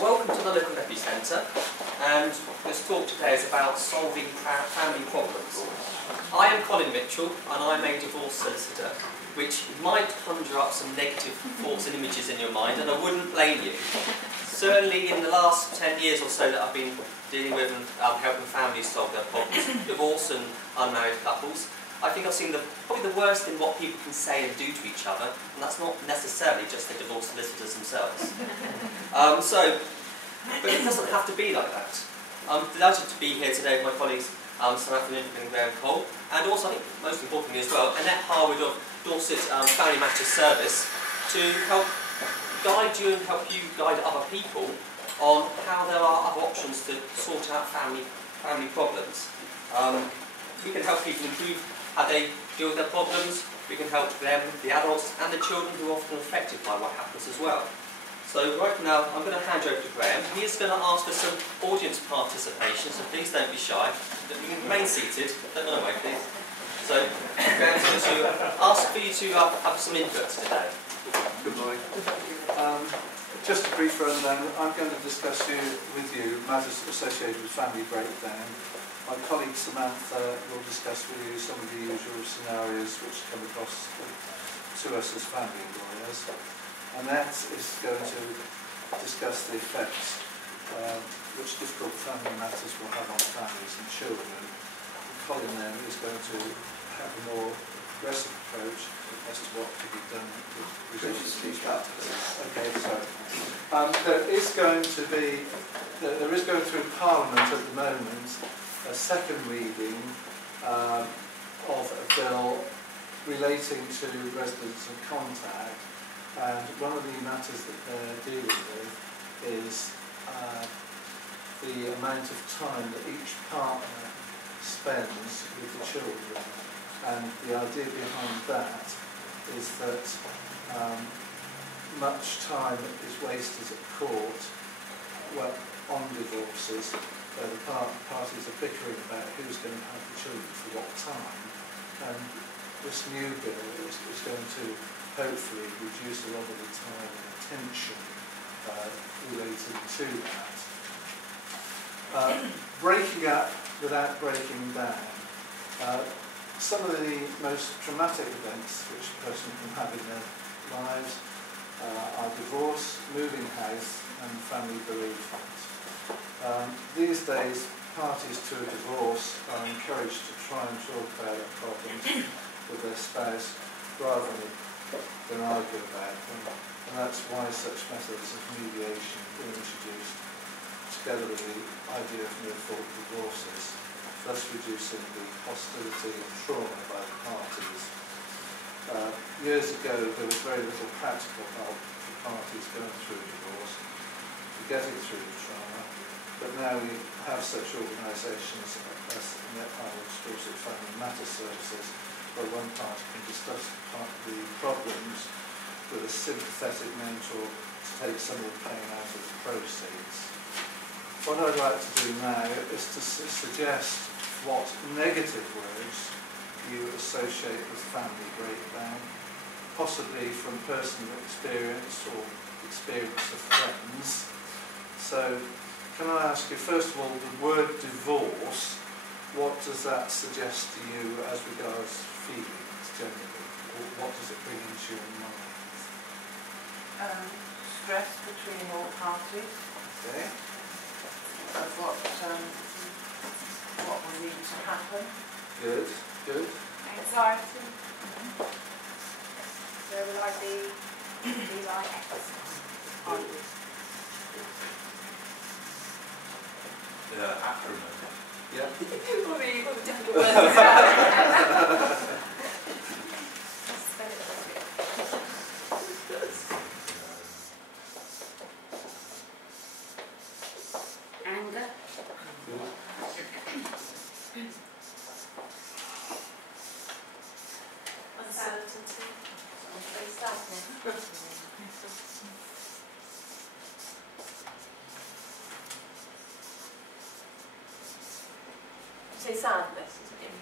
Well, welcome to the Local Epicentre, and this talk today is about solving family problems. I am Colin Mitchell, and I'm a divorce solicitor, which might conjure up some negative thoughts and images in your mind, and I wouldn't blame you. Certainly in the last 10 years or so that I've been dealing with and helping families solve their problems, divorce and unmarried couples, I think I've seen probably the worst in what people can say and do to each other, and that's not necessarily just the divorce solicitors themselves. But it doesn't have to be like that. I'm delighted to be here today with my colleagues Samantha and Graham Cole, and also, I think most importantly as well, Annette Harwood of Dorset Family Matters Service, to help guide you and help you guide other people on how there are other options to sort out family problems. We can help people improve how they deal with their problems. We can help them, the adults and the children who are often affected by what happens as well. So right now I'm going to hand you over to Graham. He is going to ask for some audience participation, so please don't be shy. You can remain seated, don't run away please. So Graham's going to ask for you to have some input today. Good morning. Just a brief rundown. I'm going to discuss with you matters associated with family breakdown. My colleague Samantha will discuss with you some of the usual scenarios which come across to us as family lawyers. Annette is going to discuss the effects which difficult family matters will have on families and children. Colin then is going to have a more aggressive approach as to what can be done with resources. Okay, so there is going through Parliament at the moment a second reading of a bill relating to residents of contact, and one of the matters that they're dealing with is the amount of time that each partner spends with the children. And the idea behind that is that much time is wasted at court on divorces, where the parties are bickering about who's going to have the children for what time. And this new bill is going to hopefully reduce a lot of the time and attention related to that. Breaking up without breaking down. Some of the most traumatic events which a person can have in their lives are divorce, moving house and family bereavement. These days, parties to a divorce are encouraged to try and talk about their problems with their spouse rather than argue about them, and that's why such methods of mediation were introduced, together with the idea of no-fault divorces, thus reducing the hostility and trauma by the parties. Years ago, there was very little practical help for parties going through a divorce, for getting through the trauma, but now we have such organisations as Annette Harwood's Dorset Family Matters Services, where one party can discuss the problems with a sympathetic mentor to take some of the pain out of the proceeds. What I'd like to do now is to suggest what negative words you associate with family breakdown, possibly from personal experience or experience of friends. So, can I ask you, first of all, the word divorce, what does that suggest to you as regards feelings generally? What does it bring into your mind? Stress between all parties. Okay. Of what will need to happen. Good, good. Anxiety. Where will I be like X? Acrimony. Yeah. Well, you've got the difficult words as well. Anger. Uncertainty. Say sadness, isn't it?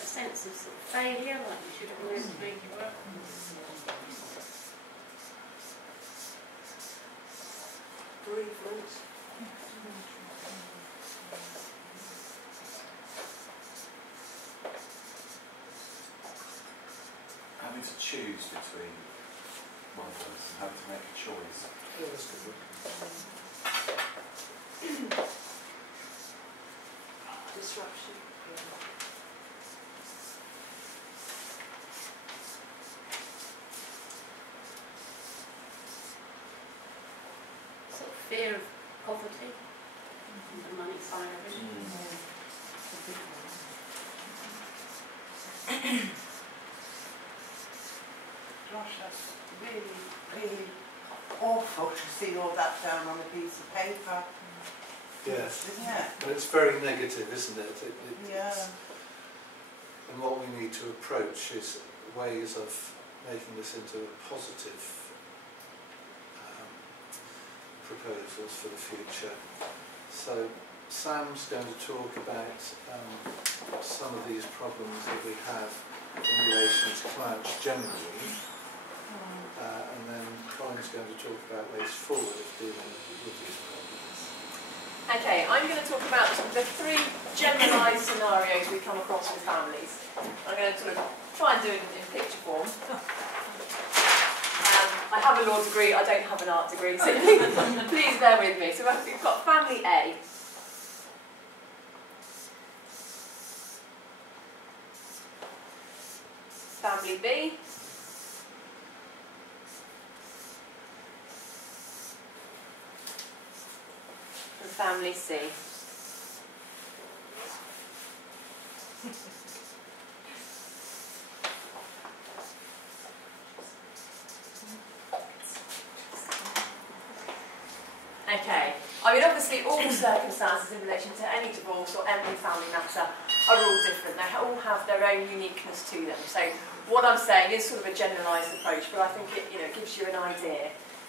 A sense of failure, like you should always make it work. thoughts? Having to choose between one person, having to make a choice. Yeah, that's a good one. Disruption. Sort of fear of poverty, the money side of it. Gosh, that's really, really awful to see all that down on a piece of paper, Yes. isn't it? But it's very negative, isn't it? Yeah. And what we need to approach is ways of making this into a positive proposals for the future. So Sam's going to talk about some of these problems that we have in relation to clients generally, and then Colin's going to talk about ways forward of dealing with these problems. Okay, I'm going to talk about the 3 generalised scenarios we come across with families. I'm going to sort of try and do it in picture form. I have a law degree, I don't have an art degree, so please bear with me. So we've got family A. Family B. And family C. Okay, I mean obviously all circumstances in relation to any divorce or any family matter are all different. They all have their own uniqueness to them. So what I'm saying is sort of a generalised approach, but I think it gives you an idea.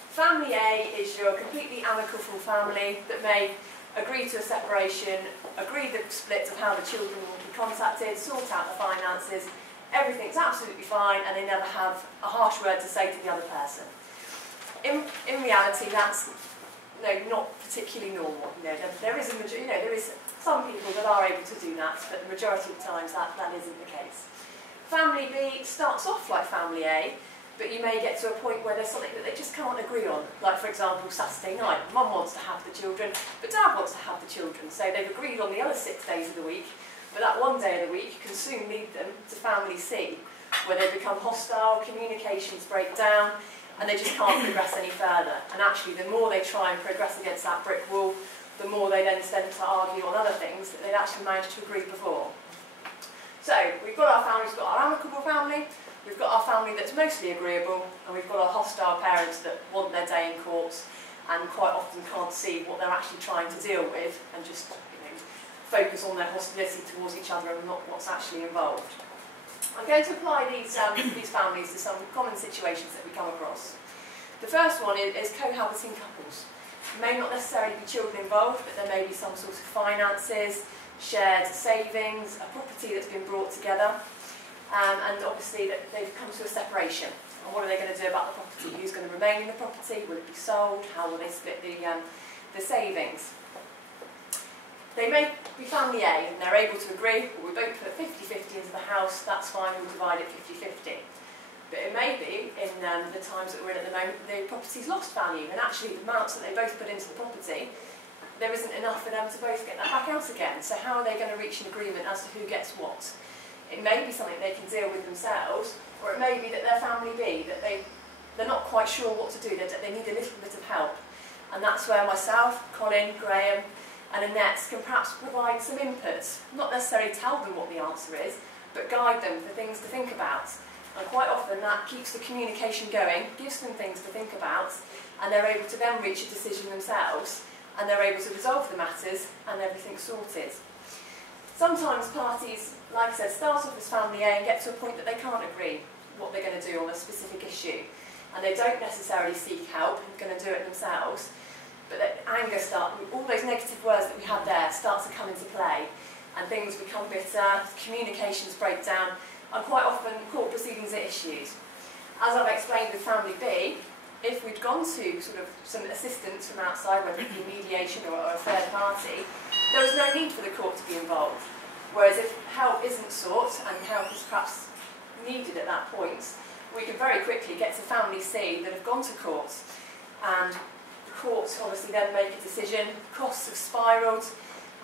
Family A is your completely amicable family that may agree to a separation, agree the split of how the children will be contacted, sort out the finances, everything's absolutely fine, and they never have a harsh word to say to the other person. In reality, that's not particularly normal. There is some people that are able to do that, but the majority of the times that isn't the case. Family B starts off like family A, but you may get to a point where there's something that they just can't agree on. Like, for example, Saturday night, Mum wants to have the children, but Dad wants to have the children. So they've agreed on the other 6 days of the week, but that one day of the week can soon lead them to family C, where they become hostile, communications break down, and they just can't progress any further. And actually, the more they try and progress against that brick wall, the more they then tend to argue on other things that they'd actually managed to agree before. So, we've got our family, we've got our amicable family, we've got our family that's mostly agreeable, and we've got our hostile parents that want their day in courts and quite often can't see what they're actually trying to deal with and just focus on their hostility towards each other and not what's actually involved. I'm going to apply these families to some common situations that we come across. The first one is cohabiting couples. There may not necessarily be children involved, but there may be some sort of finances, shared savings, a property that's been brought together, and obviously that they've come to a separation. And what are they going to do about the property? Who's going to remain in the property? Will it be sold? How will they split the savings? They may be family A and they're able to agree, well, we both put 50-50 into the house, that's fine, we'll divide it 50-50. But it may be, in the times that we're in at the moment, the property's lost value, and actually the amounts that they both put into the property, there isn't enough for them to both get that back out again. So how are they going to reach an agreement as to who gets what? It may be something they can deal with themselves, or it may be that they're family B, that they're not quite sure what to do, they need a little bit of help. And that's where myself, Colin, Graham, and Annette can perhaps provide some input, not necessarily tell them what the answer is, but guide them for things to think about. And quite often that keeps the communication going, gives them things to think about, and they're able to then reach a decision themselves, and they're able to resolve the matters, and everything's sorted. Sometimes parties, like I said, start off as family A and get to a point that they can't agree what they're going to do on a specific issue, and they don't necessarily seek help and going to do it themselves. But that anger all those negative words that we had there start to come into play, and things become bitter, communications break down, and quite often court proceedings are issued. As I've explained with family B, if we'd gone to sort of some assistance from outside, whether it be mediation or a third party, there was no need for the court to be involved. Whereas if help isn't sought and help is perhaps needed at that point, we can very quickly get to family C that have gone to court, and the court obviously then make a decision. Costs have spiralled,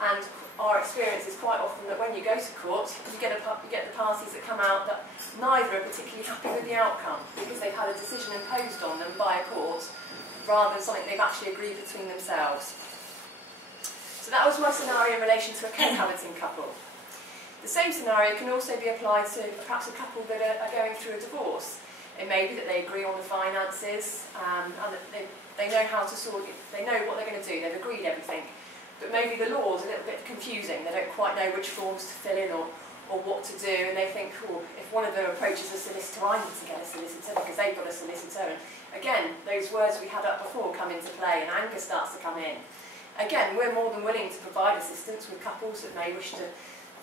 and our experience is quite often that when you go to court, you get the parties that come out that neither are particularly happy with the outcome because they've had a decision imposed on them by a court rather than something they've actually agreed between themselves. So that was my scenario in relation to a cohabiting couple. The same scenario can also be applied to perhaps a couple that are going through a divorce. It may be that they agree on the finances and that they know how to sort it, they know what they're going to do, they've agreed everything. But maybe the law's a little bit confusing, they don't quite know which forms to fill in or what to do, and they think, oh, if one of them approaches a solicitor, I need to get a solicitor because they've got a solicitor. And again, those words we had up before come into play and anger starts to come in. Again, we're more than willing to provide assistance with couples that may wish to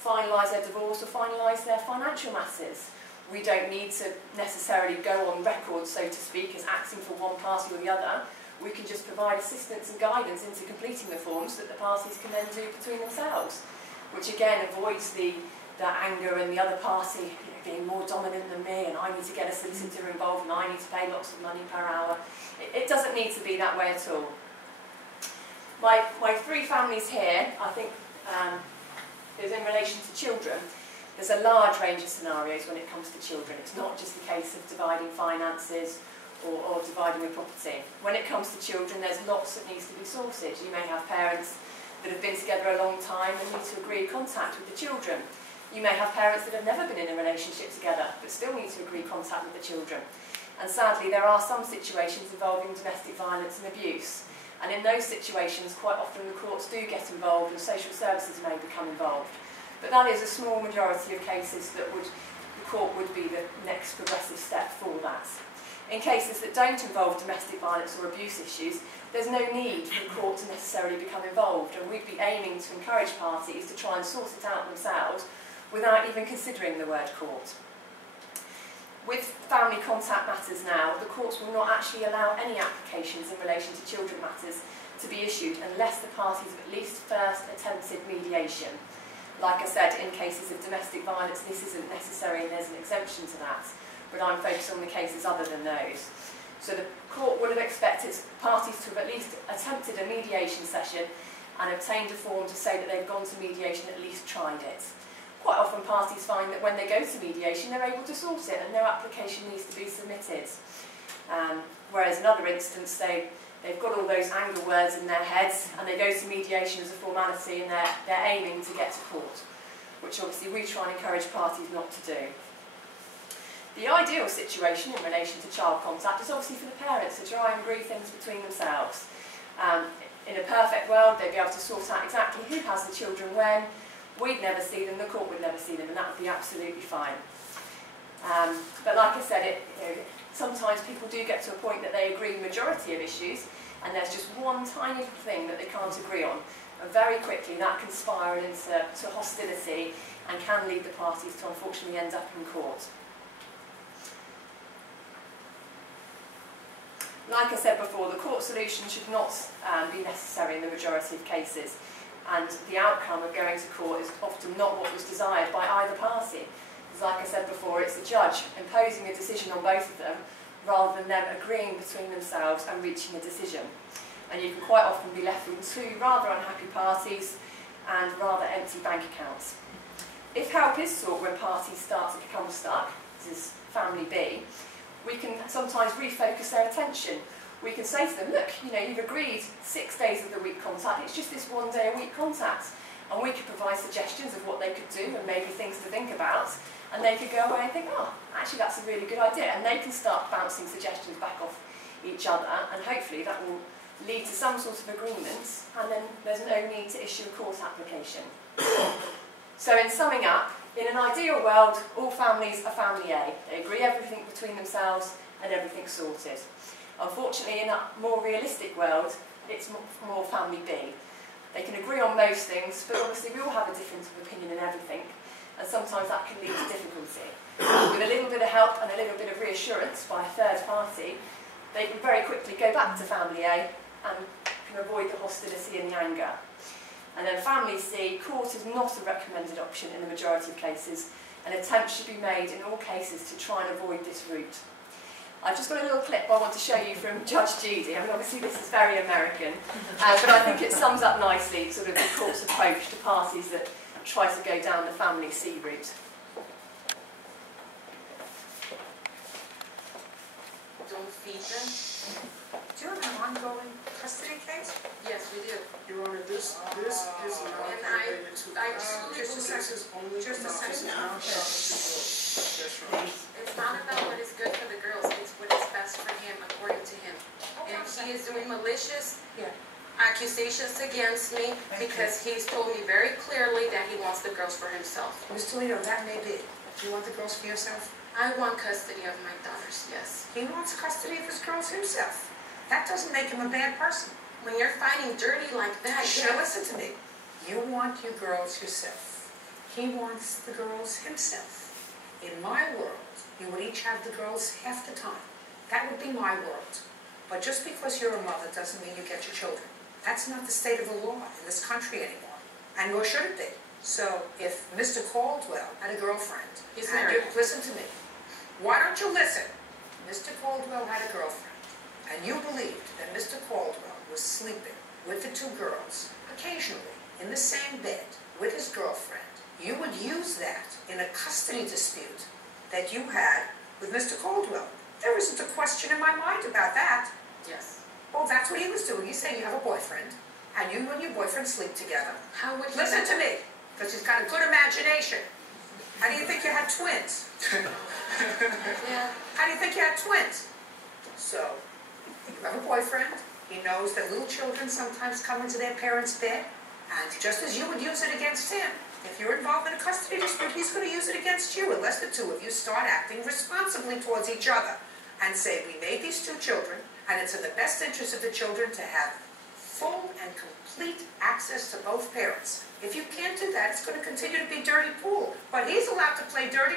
finalise their divorce or finalise their financial matters. We don't need to necessarily go on record, so to speak, as acting for one party or the other. We can just provide assistance and guidance into completing the forms that the parties can then do between themselves, which again avoids the anger and the other party being more dominant than me, and I need to get a solicitor involved and I need to pay lots of money per hour. It doesn't need to be that way at all. My three families here, I think, is in relation to children. There's a large range of scenarios when it comes to children. It's not just a case of dividing finances or dividing a property. When it comes to children, there's lots that needs to be sorted. You may have parents that have been together a long time and need to agree contact with the children. You may have parents that have never been in a relationship together but still need to agree contact with the children. And sadly, there are some situations involving domestic violence and abuse. And in those situations, quite often the courts do get involved and social services may become involved. But that is a small majority of cases that the court would be the next progressive step for that. In cases that don't involve domestic violence or abuse issues, there's no need for the court to necessarily become involved, and we'd be aiming to encourage parties to try and sort it out themselves without even considering the word court. With family contact matters now, the courts will not actually allow any applications in relation to children matters to be issued unless the parties have at least first attempted mediation. Like I said, in cases of domestic violence, this isn't necessary and there's an exemption to that, but I'm focused on the cases other than those. So the court would have expected parties to have at least attempted a mediation session and obtained a form to say that they've gone to mediation, at least tried it. Quite often parties find that when they go to mediation they're able to sort it and no application needs to be submitted. Whereas in other instances they've got all those anger words in their heads and they go to mediation as a formality and they're aiming to get to court, which obviously we try and encourage parties not to do. The ideal situation in relation to child contact is obviously for the parents to try and agree things between themselves. In a perfect world they'd be able to sort out exactly who has the children when. We'd never see them, the court would never see them, and that would be absolutely fine. But like I said, sometimes people do get to a point that they agree majority of issues, and there's just one tiny little thing that they can't agree on. And very quickly that can spiral into hostility and can lead the parties to unfortunately end up in court. Like I said before, the court solution should not be necessary in the majority of cases. And the outcome of going to court is often not what was desired by either party. Because like I said before, it's the judge imposing a decision on both of them rather than them agreeing between themselves and reaching a decision. And you can quite often be left with two rather unhappy parties and rather empty bank accounts. If help is sought when parties start to become stuck, this is family B, we can sometimes refocus their attention. We can say to them, look, you've agreed 6 days of the week contact, it's just this 1 day a week contact. And we could provide suggestions of what they could do and maybe things to think about. And they could go away and think, oh, actually that's a really good idea. And they can start bouncing suggestions back off each other, and hopefully that will lead to some sort of agreement, and then there's no need to issue a court application. So in summing up, in an ideal world, all families are family A. They agree everything between themselves and everything's sorted. Unfortunately, in a more realistic world, it's more family B. They can agree on most things, but obviously we all have a difference of opinion in everything, and sometimes that can lead to difficulty. With a little bit of help and a little bit of reassurance by a third party, they can very quickly go back to family A and can avoid the hostility and the anger. And then family C, court is not a recommended option in the majority of cases, and attempts should be made in all cases to try and avoid this route. I've just got a little clip I want to show you from Judge Judy. I mean, obviously this is very American, but I think it sums up nicely sort of the court's approach to parties that try to go down the family C route. Don't feed them. Do you have an ongoing custody case? Yes, we do. Your Honor, this is not And related to I this is only Just a about second. the Yes, Your Honor. It's not about what is good for the girls, it's what is best for him, according to him. And he is doing malicious accusations against me because he's told me very clearly that he wants the girls for himself. Ms. Toledo, that may be. Do you want the girls for yourself? I want custody of my daughters, yes. He wants custody of his girls himself. That doesn't make him a bad person. When you're fighting dirty like that, Now listen to me. You want your girls yourself. He wants the girls himself. In my world, you would each have the girls half the time. That would be my world. But just because you're a mother doesn't mean you get your children. That's not the state of the law in this country anymore. And nor should it be. So if Mr. Caldwell had a girlfriend, He's married. Listen to me. Why don't you listen? Mr. Caldwell had a girlfriend, and you believed that Mr. Caldwell was sleeping with the two girls, occasionally, in the same bed with his girlfriend. You would use that in a custody dispute that you had with Mr. Caldwell. There isn't a question in my mind about that. Yes. Well, that's what he was doing. He's saying you have a boyfriend, and you and your boyfriend sleep together. How would he... Listen to me, because he's got a good imagination. How do you think you had twins? Yeah. How do you think you had twins? So, you have a boyfriend. He knows that little children sometimes come into their parents' bed, and just as you would use it against him, if you're involved in a custody dispute, he's going to use it against you unless the two of you start acting responsibly towards each other and say, we made these two children, and it's in the best interest of the children to have full and complete access to both parents. If you can't do that, it's going to continue to be dirty pool. But he's allowed to play dirty